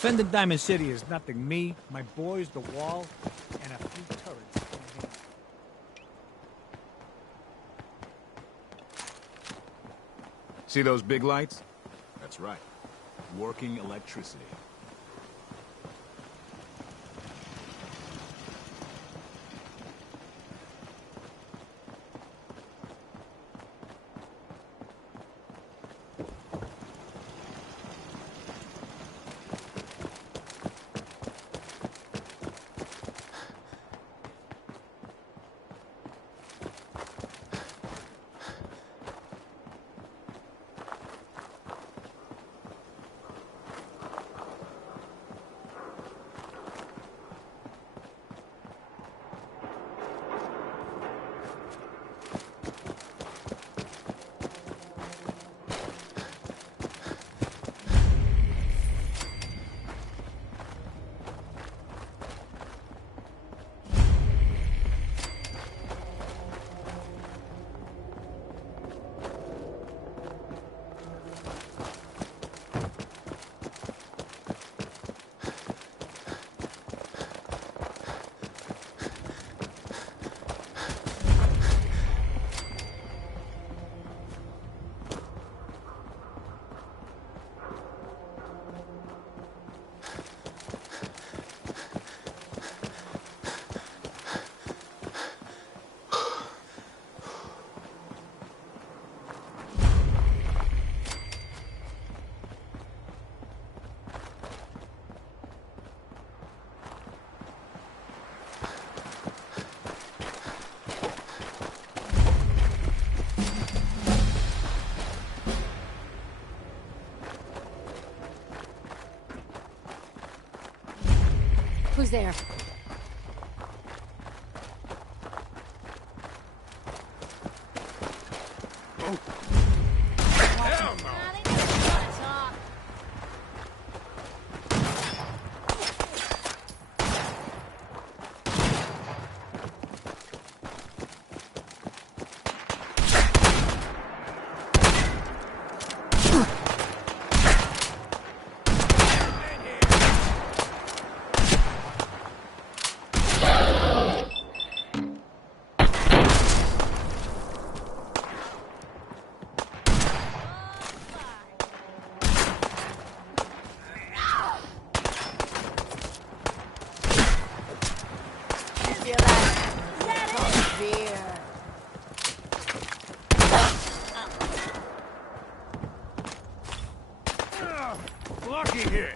Defending Diamond City is nothing me, my boys, the wall, and a few turrets can't handle. See those big lights? That's right. Working electricity. Who's there? Hell no! Lucky hit!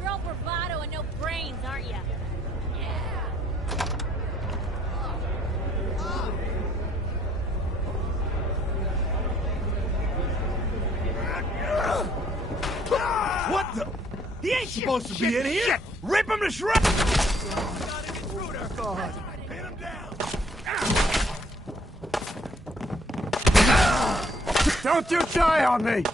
You're all bravado and no brains, aren't you? What the? He ain't supposed to be in here! Shit. Rip him to shreds! Got an intruder! God. Pin him down! Don't you die on me!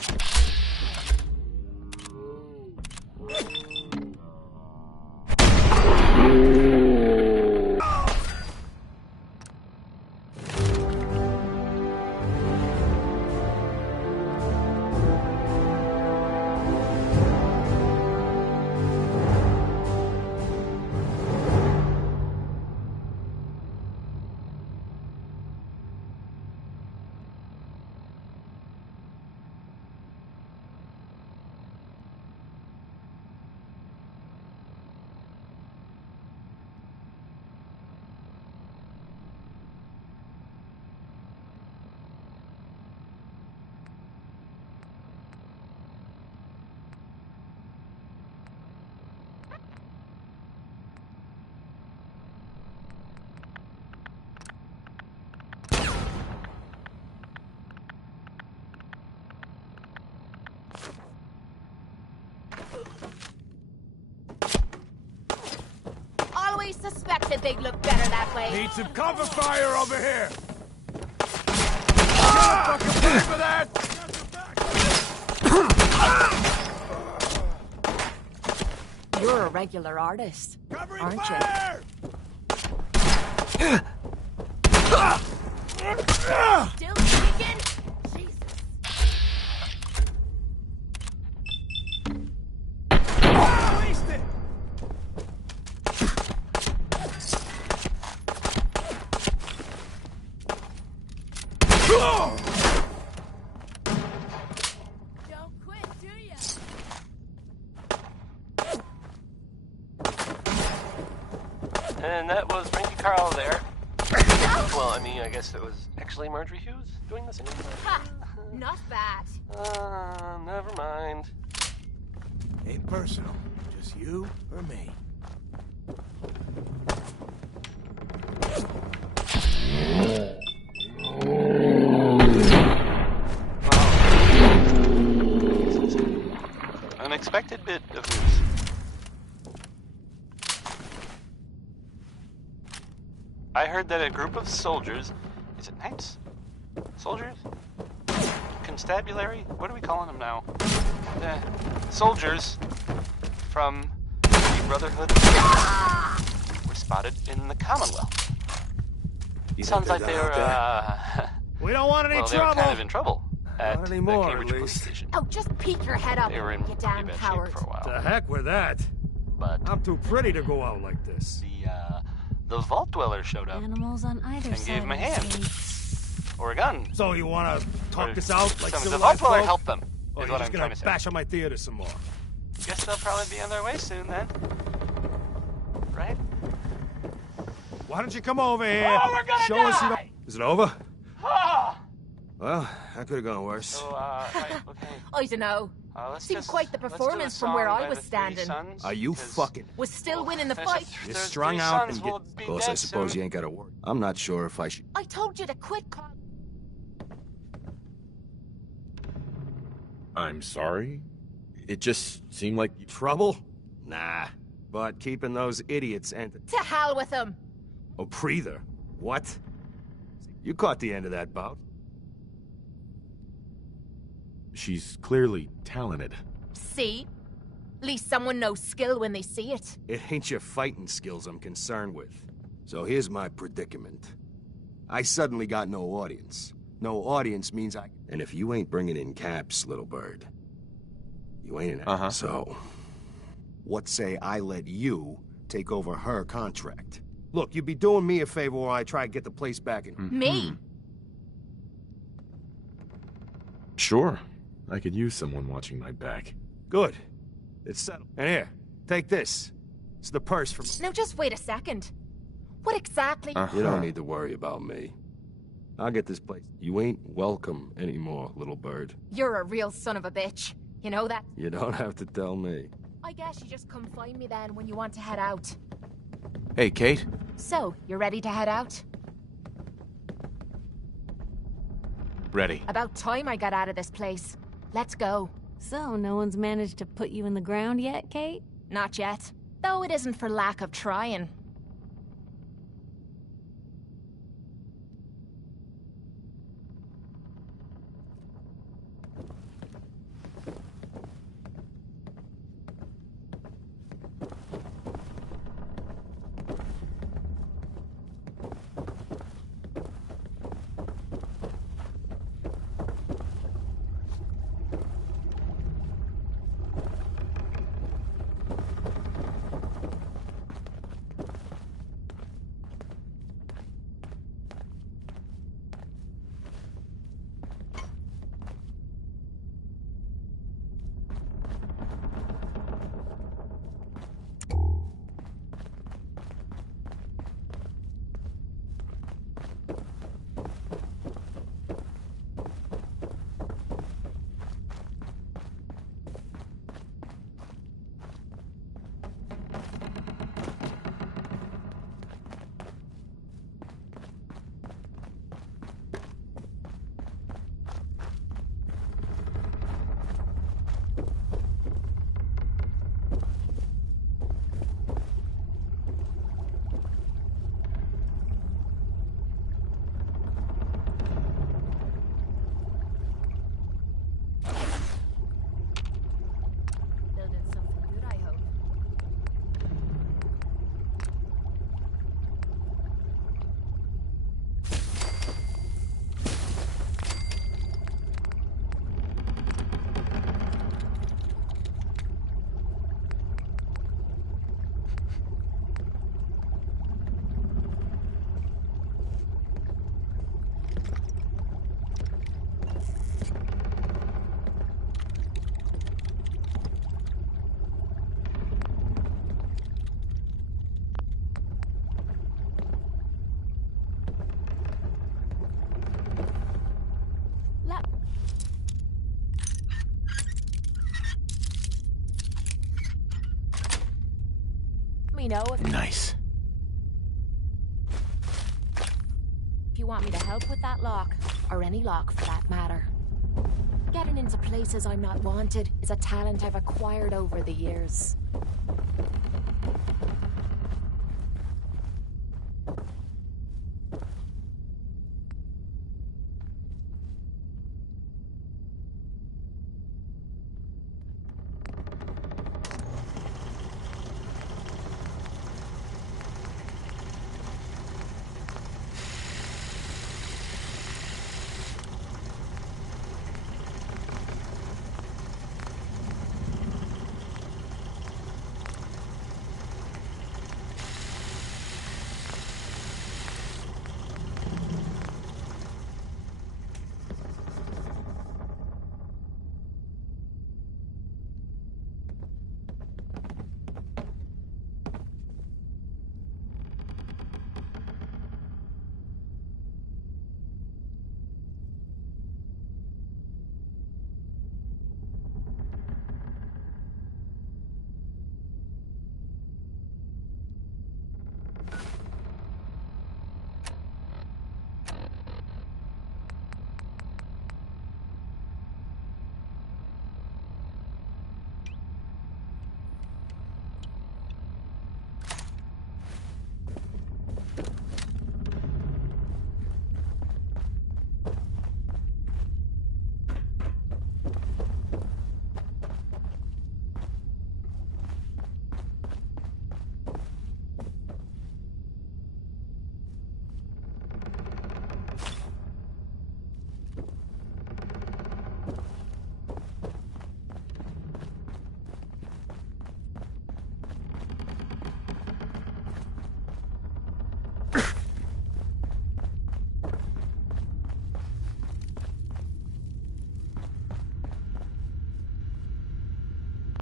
said they'd look better that way. Need some cover fire over here! Fucking pay for that! You're a regular artist, Covering aren't you? fire! Still speaking? Jesus. Waste it! Don't quit, do ya? And that was Randy Carl there. Well, I mean, I guess it was actually Marjorie Hughes doing this anyway. Ha! Not bad. Never mind. Ain't personal. Just you or me. Unexpected bit of news. I heard that a group of soldiers, is it knights? Soldiers? Constabulary? What are we calling them now? Soldiers from the Brotherhood were spotted in the Commonwealth. Sounds like they were, We don't want any well, they were trouble! kind of in trouble at Not the anymore, Cambridge at Police least. Station. Oh, just peek your head up, They were in you pretty damn bad coward. shape for a while. The heck with that. But I'm too pretty to go out like this. the Vault Dweller showed up Animals on either and side gave him a of the hand. street. Or a gun. So you want to talk Or this out like some- the civilized Vault Dweller folk? helped them, Or is you're what just I'm gonna trying to say. bash on my theater some more? Guess they'll probably be on their way soon then. Right? Why don't you come over here? Oh, we're gonna Show us you don't... die! Is it over? Ah! Well, that could have gone worse. So, right, okay. I don't know. Let's Seemed just, quite the let's do a performance from where song I by was the Three standing. Sons, Are you 'cause- fucking... Was still winning the There's fight. You're there's strung three out sons and get... will be Of course, I dead suppose soon. you ain't got to worry. I'm not sure if I should... I told you to quit. I'm sorry? It just seemed like... Trouble? Nah. But keeping those idiots and... To hell with them. Oh, breather. What? You caught the end of that bout. She's clearly talented. See? At least someone knows skill when they see it. It ain't your fighting skills I'm concerned with. So here's my predicament. I suddenly got no audience. No audience means I... And if you ain't bringing in caps, little bird, you ain't an... Uh-huh. So, what say I let you take over her contract? Look, you'd be doing me a favor while I try to get the place back in... Me? Sure. I could use someone watching my back. Good. It's settled. And here, take this. It's the purse from... Now just wait a second. What exactly? You don't need to worry about me. I'll get this place. You ain't welcome anymore, little bird. You're a real son of a bitch. You know that? You don't have to tell me. I guess you just come find me then when you want to head out. Hey, Kate. So, you ready to head out? Ready. About time I got out of this place. Let's go. So, no one's managed to put you in the ground yet, Kate? Not yet. Though it isn't for lack of trying. me know if Nice. you want me to help with that lock, or any lock for that matter. Getting into places I'm not wanted is a talent I've acquired over the years.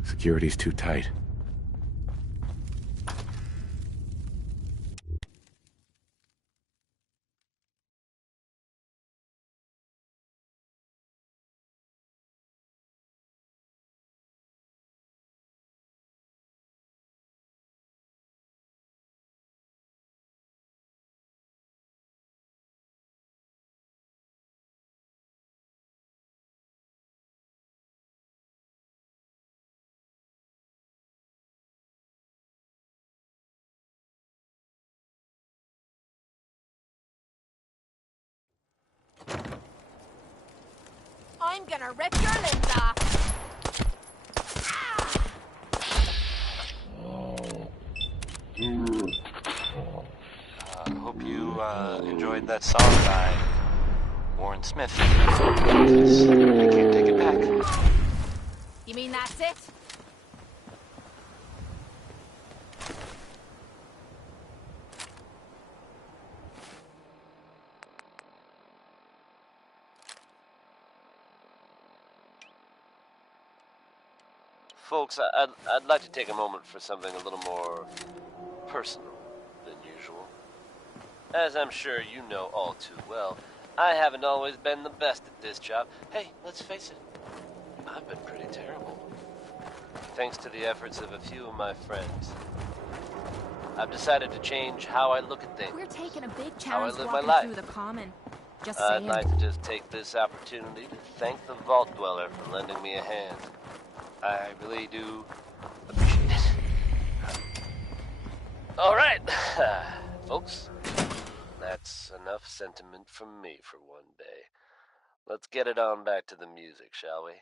Security's too tight. I'm gonna rip your limbs off. Hope you enjoyed that song by Warren Smith. We can't take it back. You mean that's it? Folks, I'd like to take a moment for something a little more personal than usual. As I'm sure you know all too well, I haven't always been the best at this job. Hey, let's face it, I've been pretty terrible. Thanks to the efforts of a few of my friends, I've decided to change how I look at things. We're taking a big How I chance live my walking life. through the common. Just I'd saying. like to just take this opportunity to thank the Vault Dweller for lending me a hand. I really do appreciate it. All right, folks, that's enough sentiment from me for one day. Let's get it on back to the music, shall we?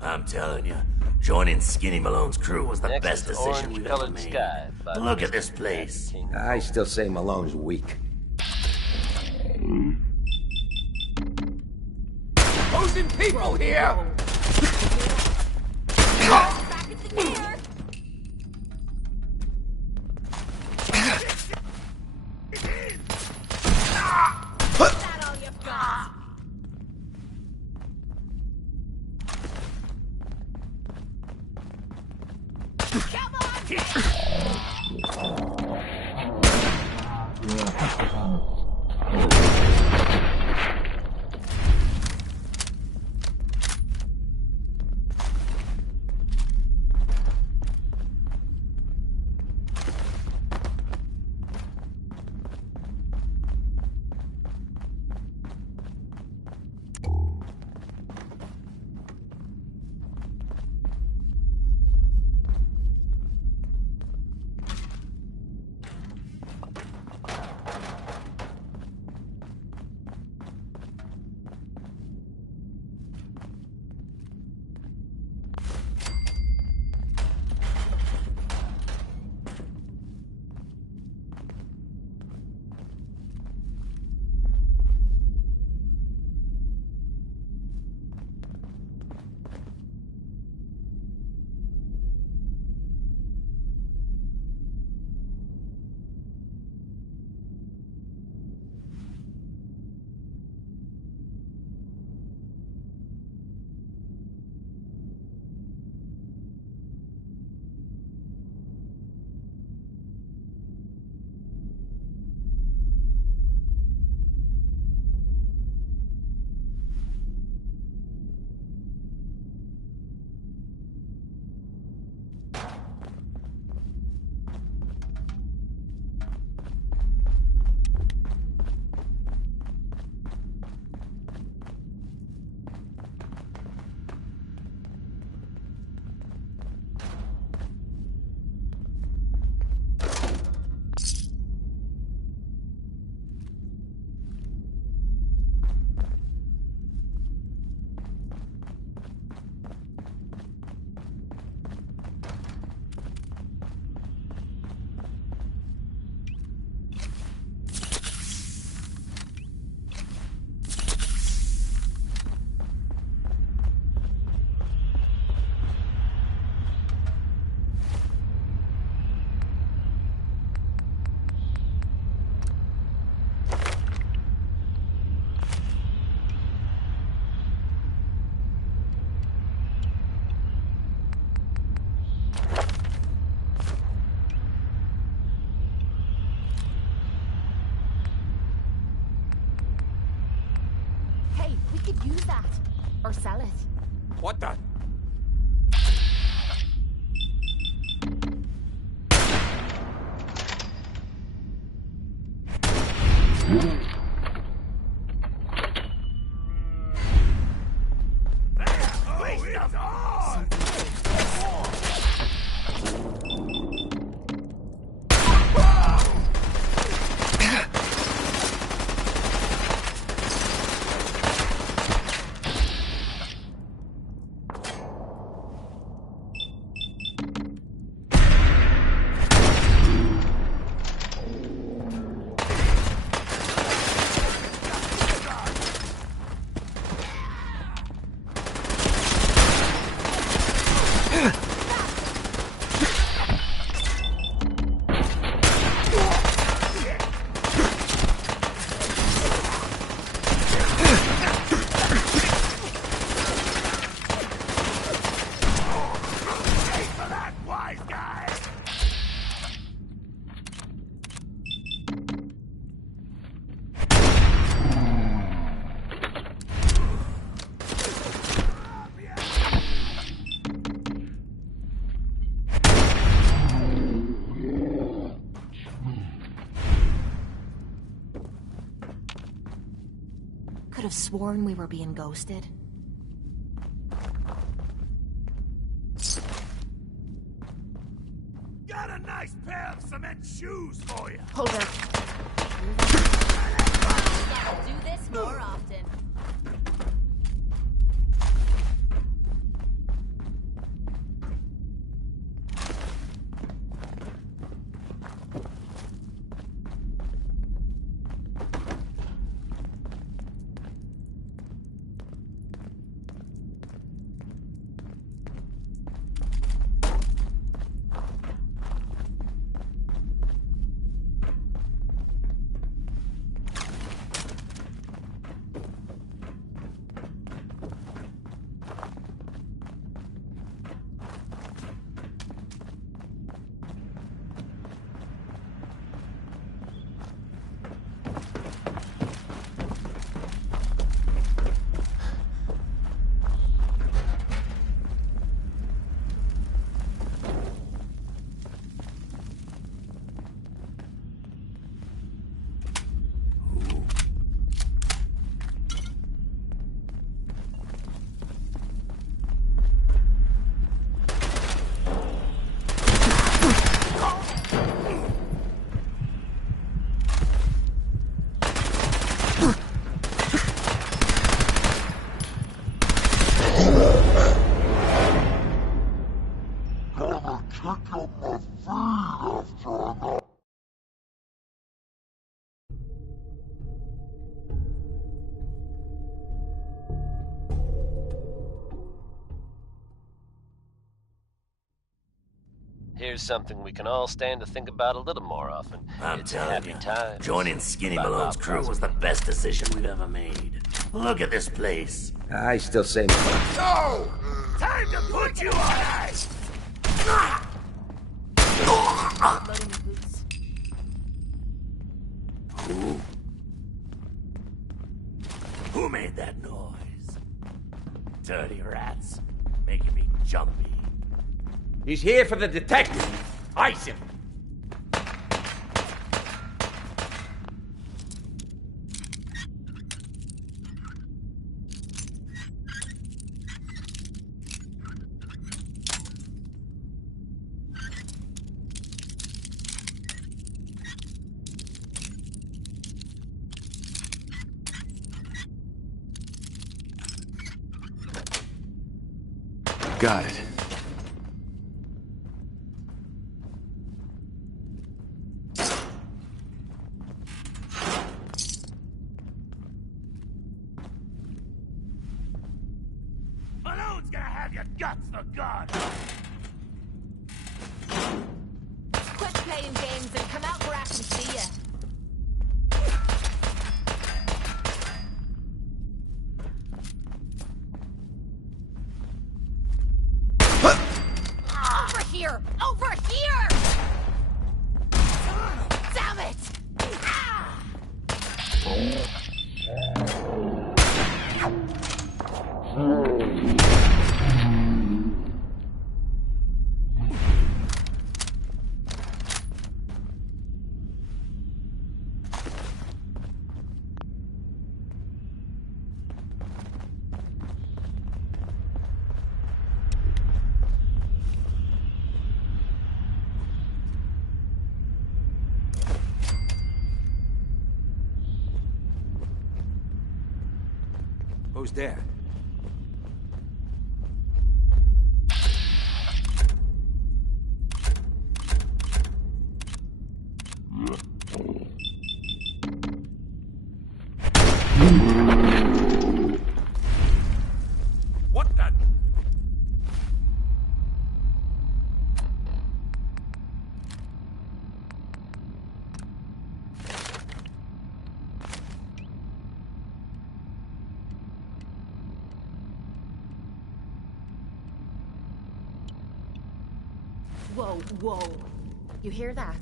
I'm telling you, joining Skinny Malone's crew was the Next best is decision we've ever Orange-Colored made. Sky by Look at Mr. this place. King. I still say Malone's weak. Opposing people here! Back into gear. Is that all you've got? Come on, could have sworn we were being ghosted. Got a nice pair of cement shoes for you. Hold up. Gotta do this more often. Here's something we can all stand to think about a little more often. I'm It's telling happy you, times. joining Skinny By Malone's Bob crew was the best decision we've ever made. Look at this place. I still say Go! Time to put you on ice! Loading my boots. Who made that noise? Dirty rats. Making me jumpy. He's here for the detective. Ice him. Got it. Malone's gonna have your guts for God! Quit playing games and come out where I can see you. Over here! Over here! Damn it! Ah! Who's there? What the? Whoa, whoa. You hear that?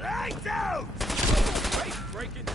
Lights out! Break it!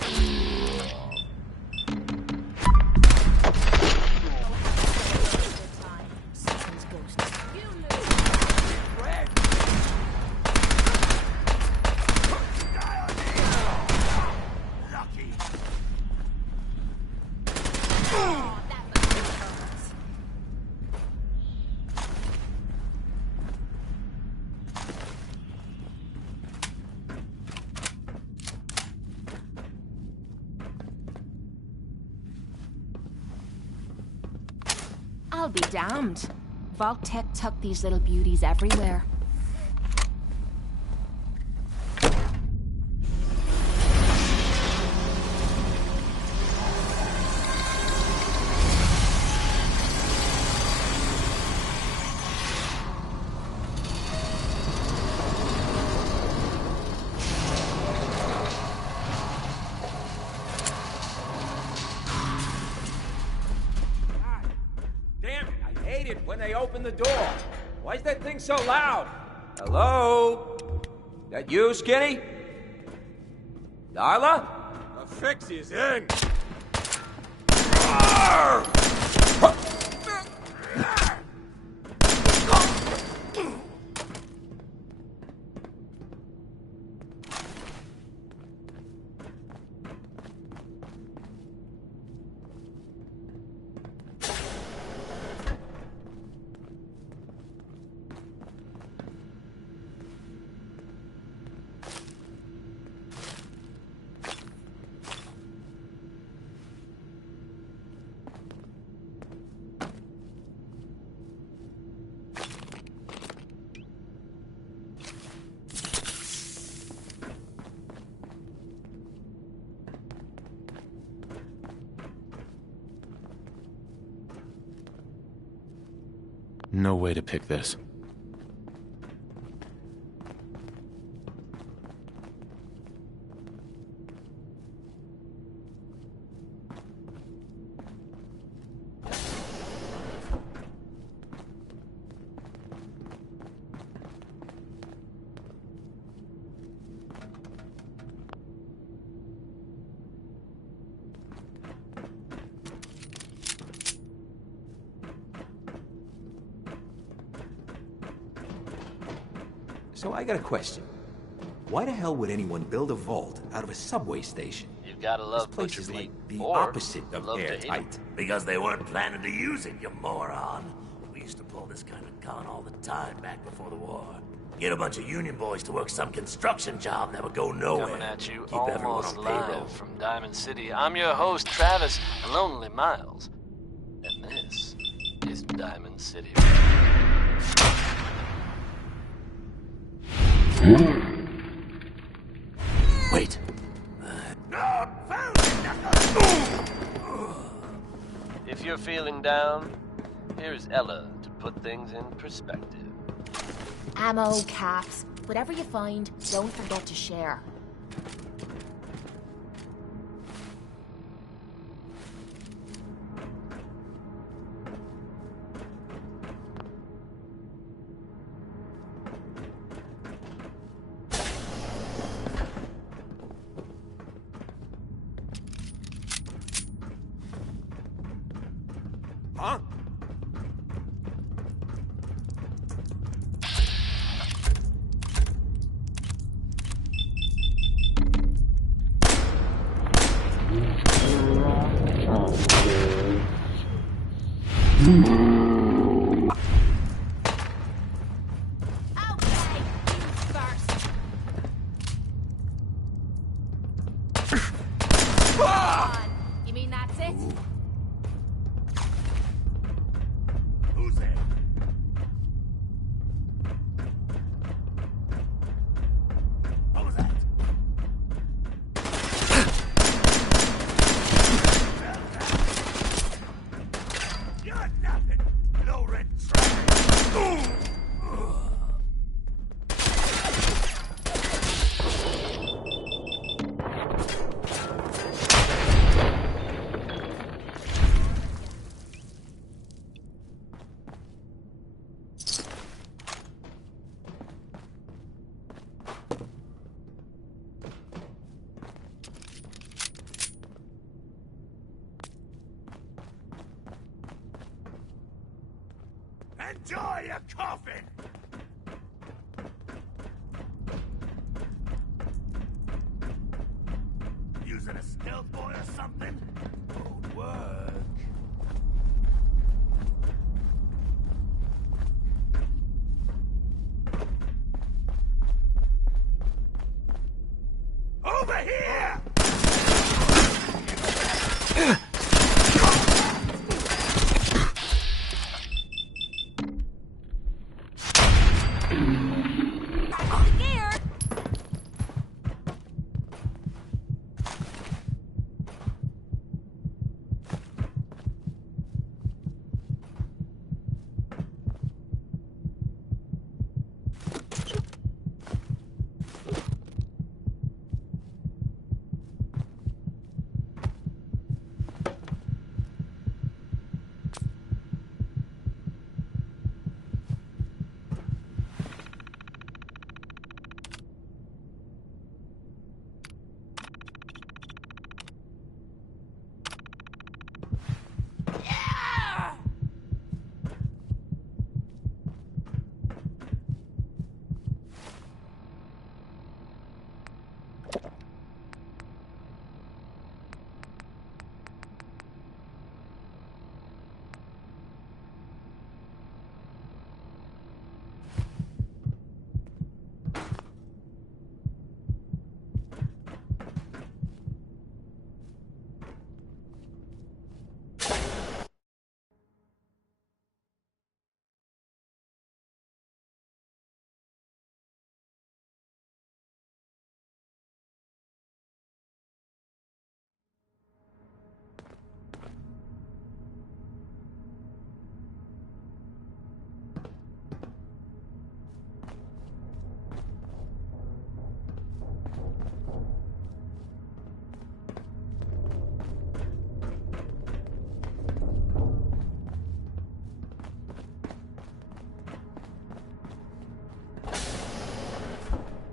I'll be damned. Vault Tech took these little beauties everywhere. When they open the door. Why is that thing so loud? Hello? That you, Skinny? Darla? The fix is in! No way to pick this. So I got a question. Why the hell would anyone build a vault out of a subway station? You gotta This love place butcher is meat, like the or opposite of love to hate 'em. airtight. Because they weren't planning to use it, you moron. We used to pull this kind of con all the time back before the war. Get a bunch of union boys to work some construction job that would go nowhere. Coming at you Keep everyone almost on payroll. live from Diamond City. I'm your host, Travis Lonely Miles. And this is Diamond City. Wait. If you're feeling down, here's Ella to put things in perspective. Ammo, caps, whatever you find, don't forget to share. Huh? Okay, you first. Come on. You mean that's it? Who's there? What was that? You're nothing. No red trash. Enjoy your coffin! Using a stealth boy or something? Won't work. Over here! Scared?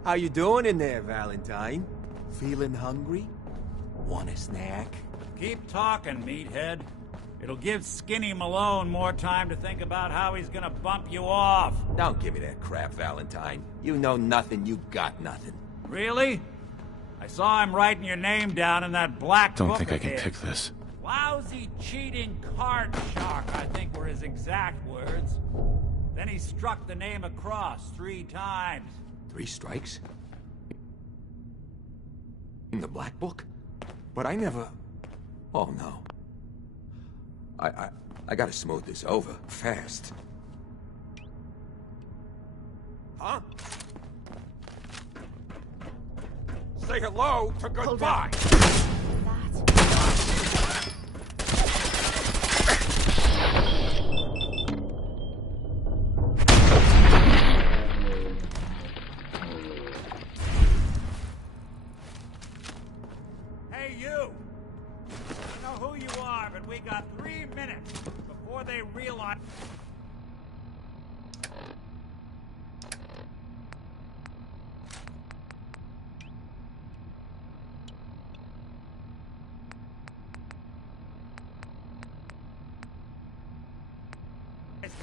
How you doing in there, Valentine? Feeling hungry? Want a snack? Keep talking, meathead. It'll give Skinny Malone more time to think about how he's gonna bump you off. Don't give me that crap, Valentine. You know nothing, you got nothing. Really? I saw him writing your name down in that black book. Don't think I can of his. pick this. Lousy, cheating card shark, I think were his exact words. Then he struck the name across 3 times. 3 strikes? In the black book? But I never... Oh, no. I gotta smooth this over, fast. Huh? Say hello to goodbye! Hey, you! I don't know who you are, but we got 3 minutes before they realize...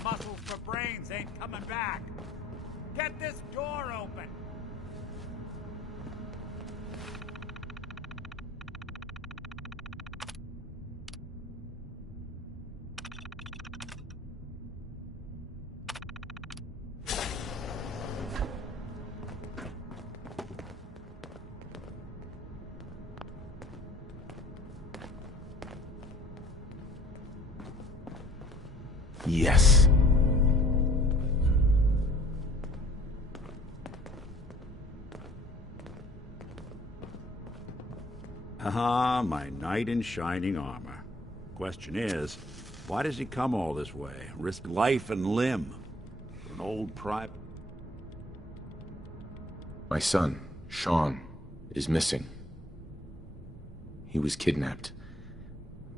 Muscles for brains ain't coming back. Get this door open. Yes. Ah, my knight in shining armor. Question is, why does he come all this way? Risk life and limb for an old private... My son, Sean, is missing. He was kidnapped.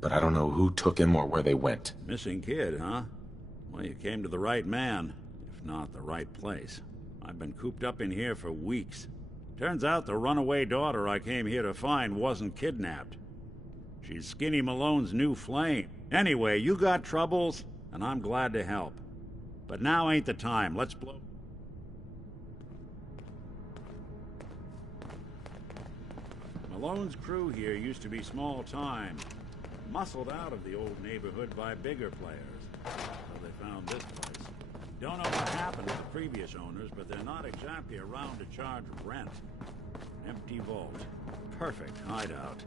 But I don't know who took him or where they went. Missing kid, huh? Well, you came to the right man, if not the right place. I've been cooped up in here for weeks. Turns out the runaway daughter I came here to find wasn't kidnapped. She's Skinny Malone's new flame. Anyway, you got troubles, and I'm glad to help. But now ain't the time. Let's blow... Malone's crew here used to be small time. Muscled out of the old neighborhood by bigger players. So they found this place. Don't know what happened to the previous owners, but they're not exactly around to charge rent. Empty vault. Perfect hideout.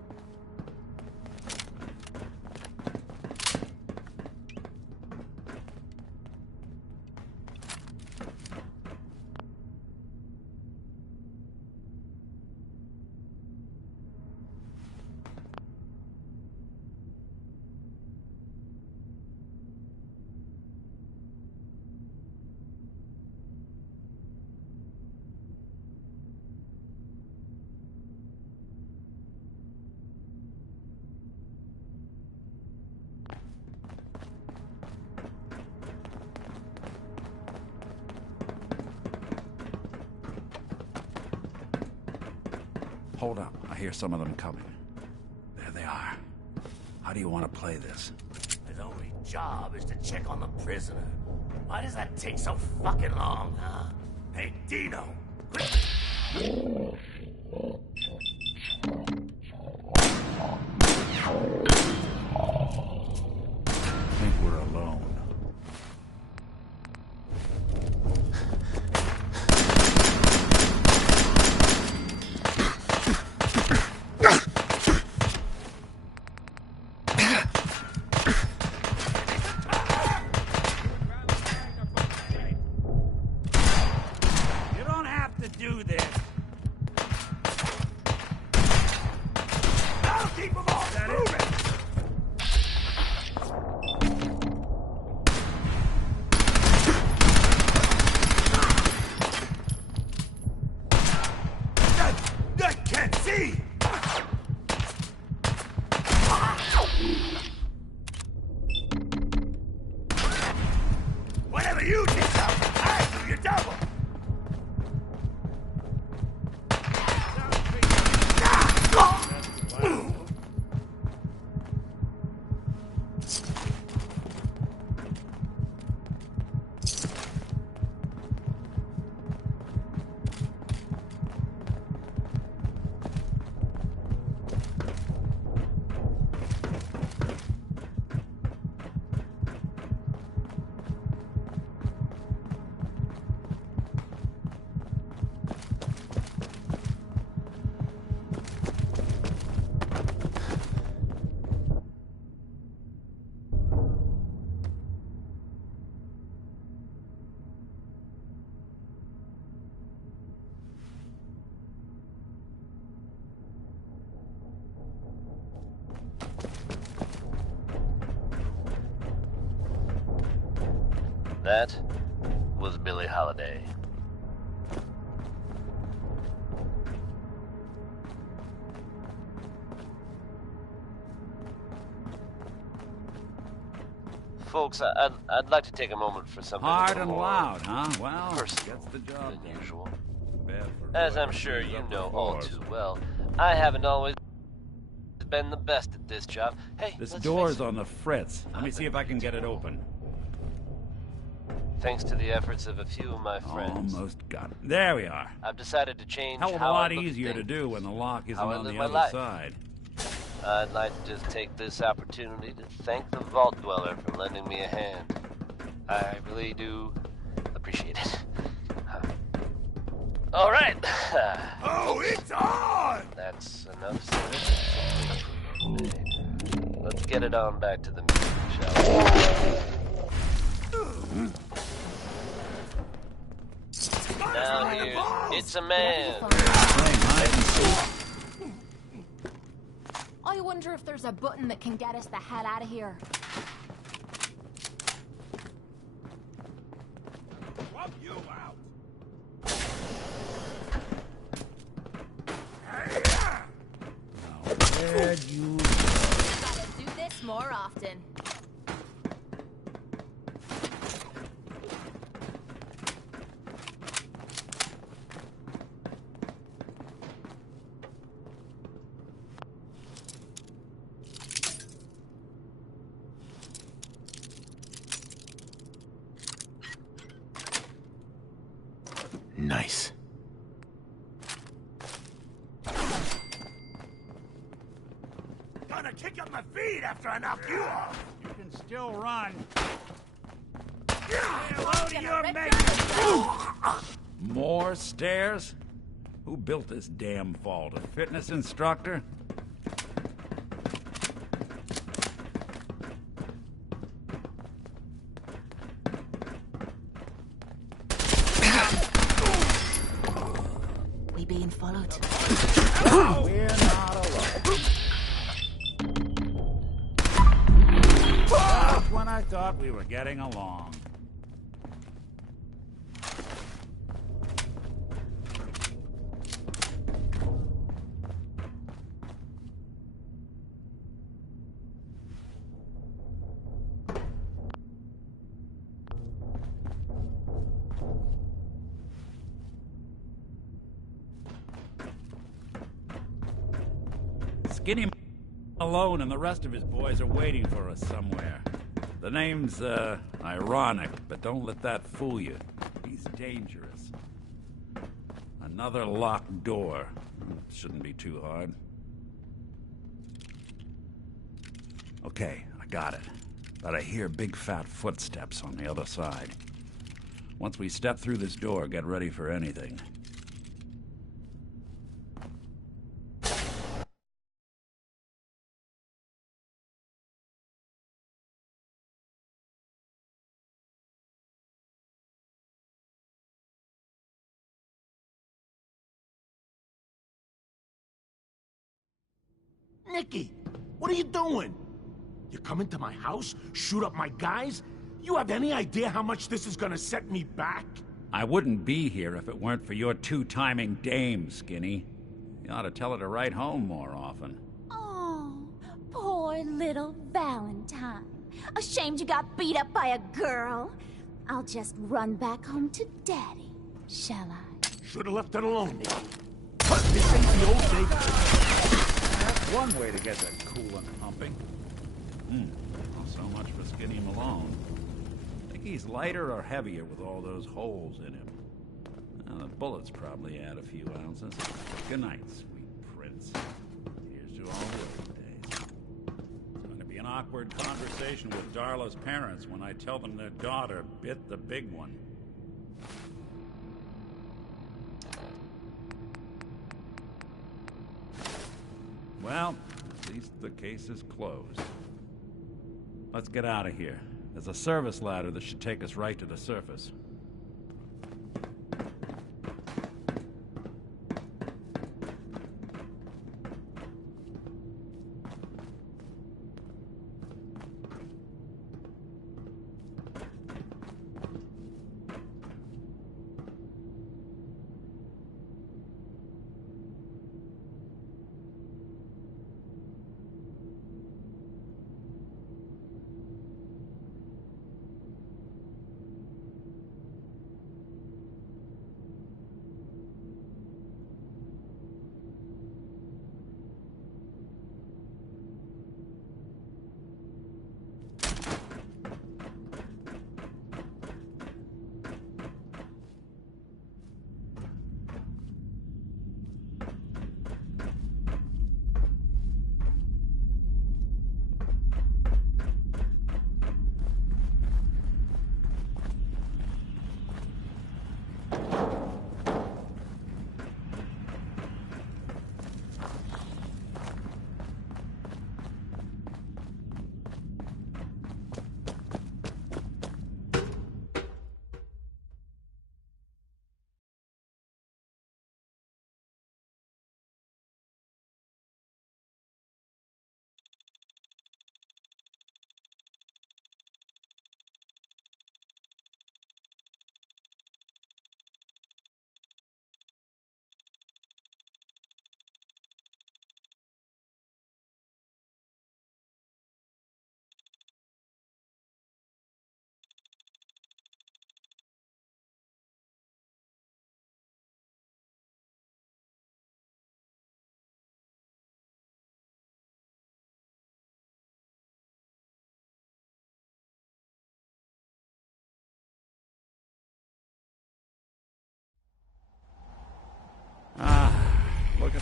Hold up. I hear some of them coming. There they are. How do you want to play this? His only job is to check on the prisoner. Why does that take so fucking long, huh? Hey, Dino! I think we're alone. Whatever you did, I do your double! That was Billie Holiday. Folks, I'd like to take a moment for something Hard a little and more loud, huh? Well, personal gets the job than done. usual. Bad for As I'm whoever sure sees you up know the all force. too well, I haven't always been the best at this job. Hey, This let's door's face it. on the fritz. Let me see if I can get it open. Thanks to the efforts of a few of my friends, Almost got it. There we are. I've decided to change Hell of a how lot I look at easier to things. do when the lock isn't how I on live the my other life. side. I'd like to just take this opportunity to thank the Vault Dweller for lending me a hand. I really do appreciate it. All right. Oh, it's on! That's enough said. Let's get it on back to the music, shall we? Now here's It's a Man. I wonder if there's a button that can get us the hell out of here. Swap you out! Where'd you... Gotta do this more often. Nice. Gonna kick up my feet after I knock you off! You can still run. Hello to your mate! More stairs? Who built this damn vault? A fitness instructor? We being followed. We're not alone. Just when I thought we were getting along. Skinny alone and the rest of his boys are waiting for us somewhere. The name's, ironic, but don't let that fool you. He's dangerous. Another locked door. Shouldn't be too hard. Okay, I got it. But I hear big fat footsteps on the other side. Once we step through this door, get ready for anything. Nicky, what are you doing? You come into my house, shoot up my guys? You have any idea how much this is gonna set me back? I wouldn't be here if it weren't for your two-timing dame, Skinny. You ought to tell her to write home more often. Oh, poor little Valentine. Ashamed you got beat up by a girl. I'll just run back home to Daddy, shall I? Should've left it alone, Nicky. This ain't the old days. That's one way to get that coolant pumping. Well, so much for Skinny Malone. Think he's lighter or heavier with all those holes in him? Well, the bullets probably add a few ounces. Good night, sweet prince. Here's to all those days. It's going to be an awkward conversation with Darla's parents when I tell them their daughter bit the big one. Well, at least the case is closed. Let's get out of here. There's a service ladder that should take us right to the surface.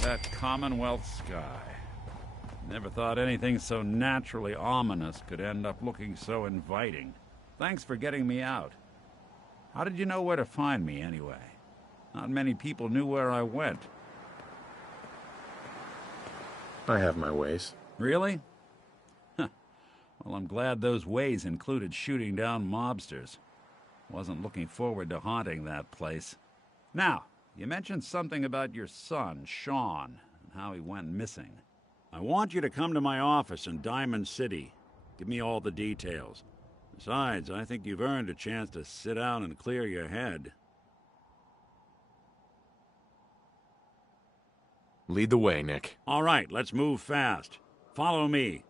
that Commonwealth sky. Never thought anything so naturally ominous could end up looking so inviting. Thanks for getting me out. How did you know where to find me, anyway? Not many people knew where I went. I have my ways. Really? Huh. Well, I'm glad those ways included shooting down mobsters. Wasn't looking forward to haunting that place. Now, you mentioned something about your son, Sean, and how he went missing. I want you to come to my office in Diamond City. Give me all the details. Besides, I think you've earned a chance to sit down and clear your head. Lead the way, Nick. All right, let's move fast. Follow me.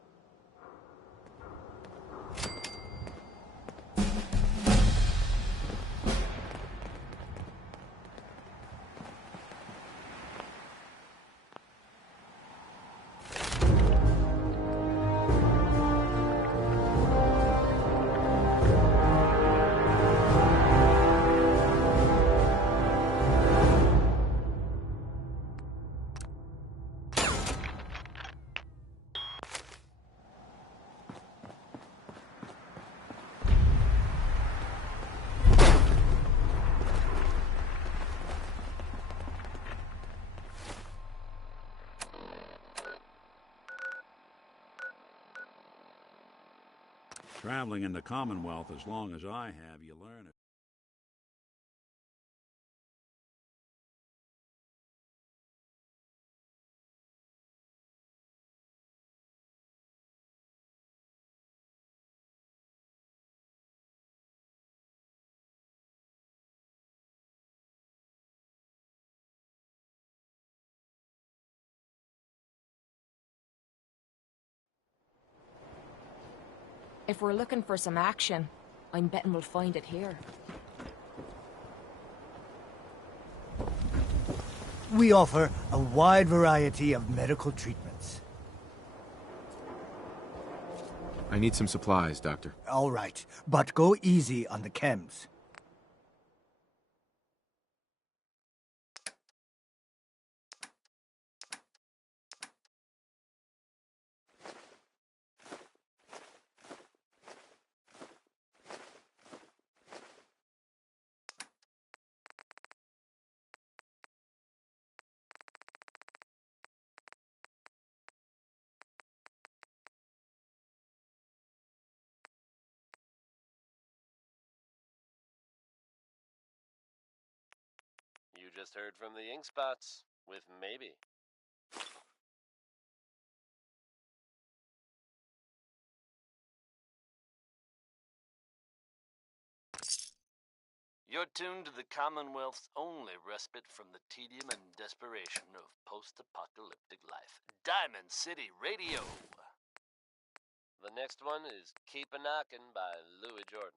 Traveling in the Commonwealth as long as I have, you learn it. If we're looking for some action, I'm betting we'll find it here. We offer a wide variety of medical treatments. I need some supplies, Doctor. All right, but go easy on the chems. You just heard from the ink spots with maybe. You're tuned to the Commonwealth's only respite from the tedium and desperation of post-apocalyptic life. Diamond City Radio. The next one is Keep a Knockin' by Louis Jordan.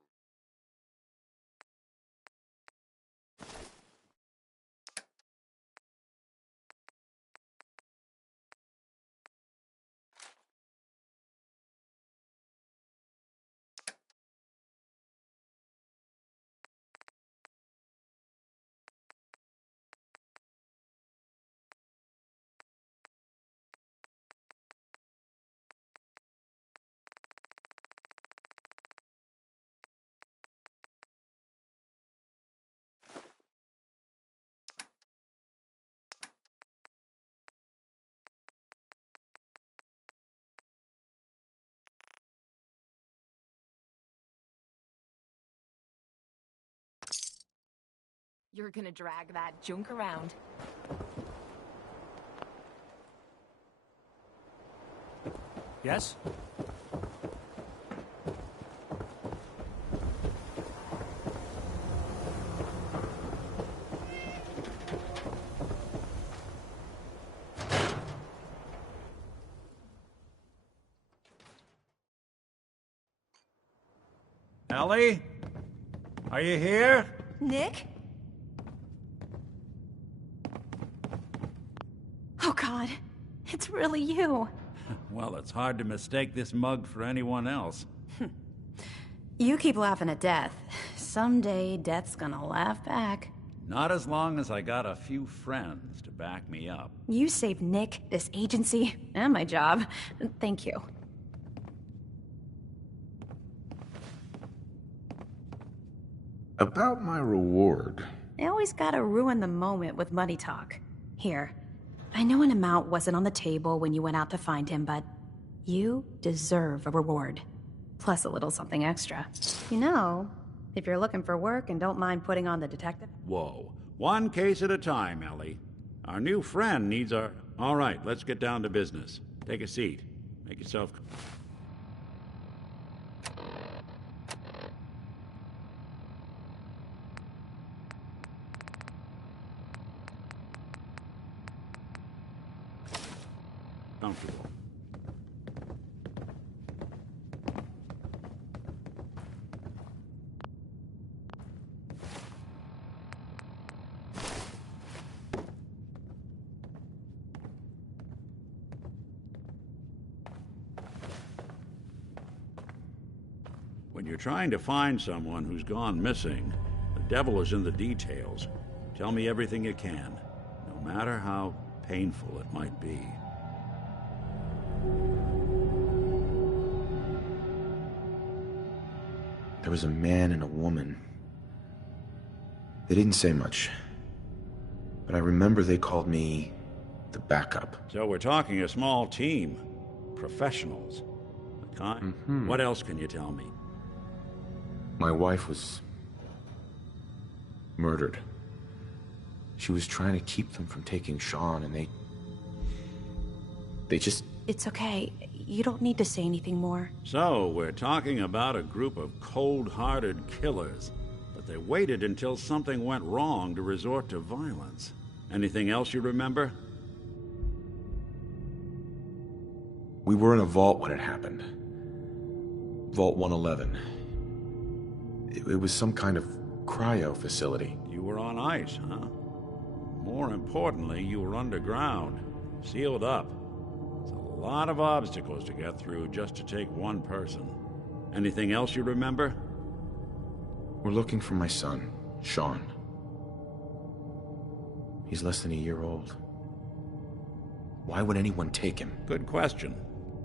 You're gonna drag that junk around. Yes? Ellie? Are you here? Nick? Oh, God. It's really you. Well, it's hard to mistake this mug for anyone else. You keep laughing at death. Someday, death's gonna laugh back. Not as long as I got a few friends to back me up. You saved Nick, this agency, and my job. Thank you. About my reward. I always gotta ruin the moment with money talk. Here, I know an amount wasn't on the table when you went out to find him, but you deserve a reward. Plus a little something extra. You know, if you're looking for work and don't mind putting on the detective... Whoa. One case at a time, Ellie. Our new friend needs our... All right, let's get down to business. Take a seat. Make yourself... comfortable. When you're trying to find someone who's gone missing, the devil is in the details. Tell me everything you can, no matter how painful it might be. There was a man and a woman. They didn't say much, but I remember they called me the backup. So we're talking a small team. Professionals. The kind? What else can you tell me? My wife was murdered. She was trying to keep them from taking Sean, and they just... It's okay. You don't need to say anything more. So, we're talking about a group of cold-hearted killers, but they waited until something went wrong to resort to violence. Anything else you remember? We were in a vault when it happened. Vault 111. It was some kind of cryo facility. You were on ice, huh? More importantly, you were underground, sealed up. It's a lot of obstacles to get through just to take one person. Anything else you remember? We're looking for my son, Sean. He's less than a year old. Why would anyone take him? Good question.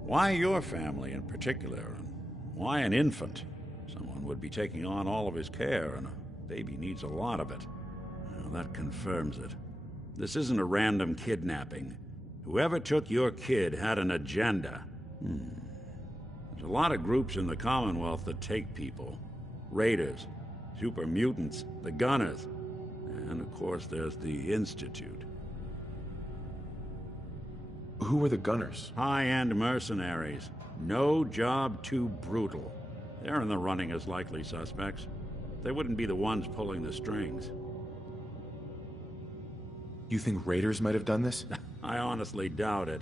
Why your family in particular? And why an infant? Someone would be taking on all of his care, and a baby needs a lot of it. Well, that confirms it. This isn't a random kidnapping. Whoever took your kid had an agenda. There's a lot of groups in the Commonwealth that take people. Raiders, super mutants, the Gunners, and of course there's the Institute. Who are the Gunners? High-end mercenaries. No job too brutal. They're in the running as likely suspects. They wouldn't be the ones pulling the strings. You think raiders might have done this? I honestly doubt it.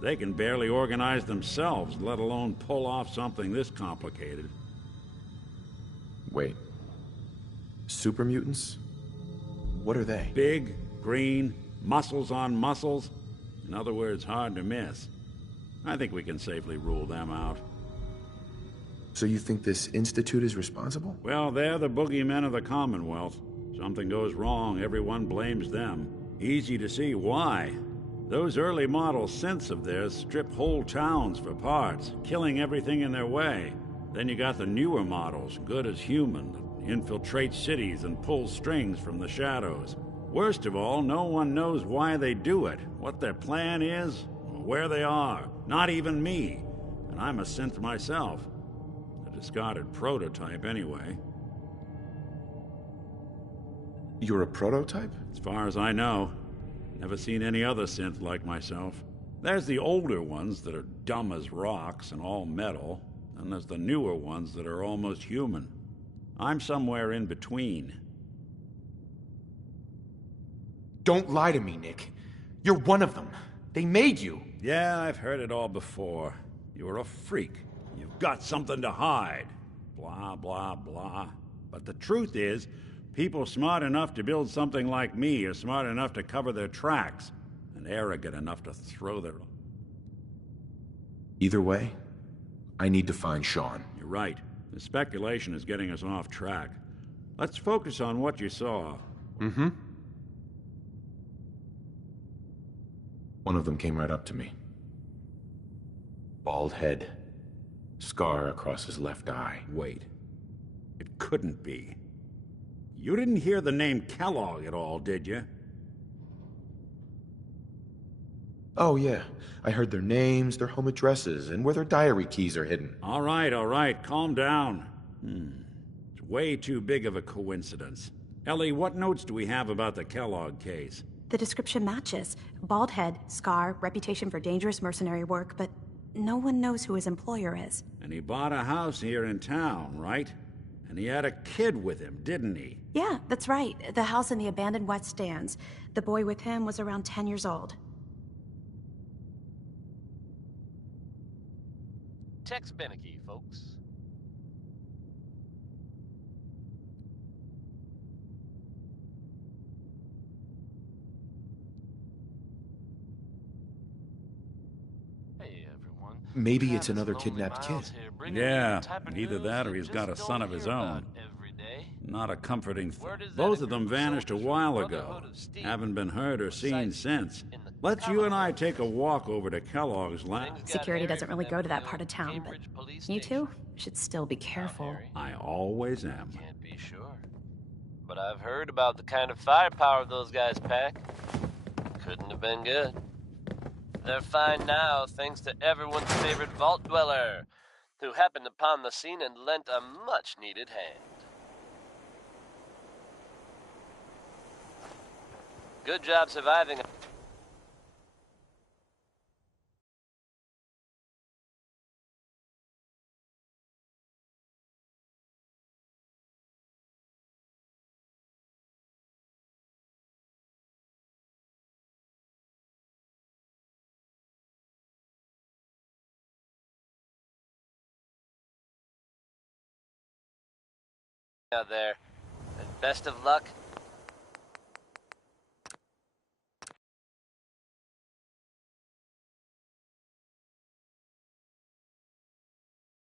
They can barely organize themselves, let alone pull off something this complicated. Wait. Super mutants? What are they? Big, green, muscles on muscles. In other words, hard to miss. I think we can safely rule them out. So you think this Institute is responsible? Well, they're the boogeymen of the Commonwealth. Something goes wrong, everyone blames them. Easy to see why. Those early model synths of theirs strip whole towns for parts, killing everything in their way. Then you got the newer models, good as human, that infiltrate cities and pull strings from the shadows. Worst of all, no one knows why they do it, what their plan is, or where they are. Not even me. And I'm a synth myself. A discarded prototype, anyway. You're a prototype? As far as I know. Never seen any other synth like myself. There's the older ones that are dumb as rocks and all metal, and there's the newer ones that are almost human. I'm somewhere in between. Don't lie to me, Nick. You're one of them. They made you. Yeah, I've heard it all before. You're a freak. You've got something to hide. Blah, blah, blah. But the truth is, people smart enough to build something like me are smart enough to cover their tracks, and arrogant enough to throw their... Either way, I need to find Sean. You're right. The speculation is getting us off track. Let's focus on what you saw. Mm-hmm. One of them came right up to me. Bald head. Scar across his left eye. Wait. It couldn't be. You didn't hear the name Kellogg at all, did you? Oh, yeah. I heard their names, their home addresses, and where their diary keys are hidden. All right. Calm down. It's way too big of a coincidence. Ellie, what notes do we have about the Kellogg case? The description matches. Bald head, scar, reputation for dangerous mercenary work, but no one knows who his employer is. And he bought a house here in town, right? And he had a kid with him, didn't he? Yeah, that's right. The house in the abandoned West Stands. The boy with him was around 10 years old. Tex Beneke, folks. Hey, everyone. Maybe it's another kidnapped kid. Yeah, either that or he's got a son of his own. Not a comforting Both of them vanished a while ago. Haven't been heard or seen since. Let's you and I take a walk over to Kellogg's land. Security doesn't really go to that part of town, but you two should still be careful. I always am. Can't be sure. But I've heard about the kind of firepower those guys pack. Couldn't have been good. They're fine now, thanks to everyone's favorite vault dweller, who happened upon the scene and lent a much-needed hand. Good job surviving. Out there, and best of luck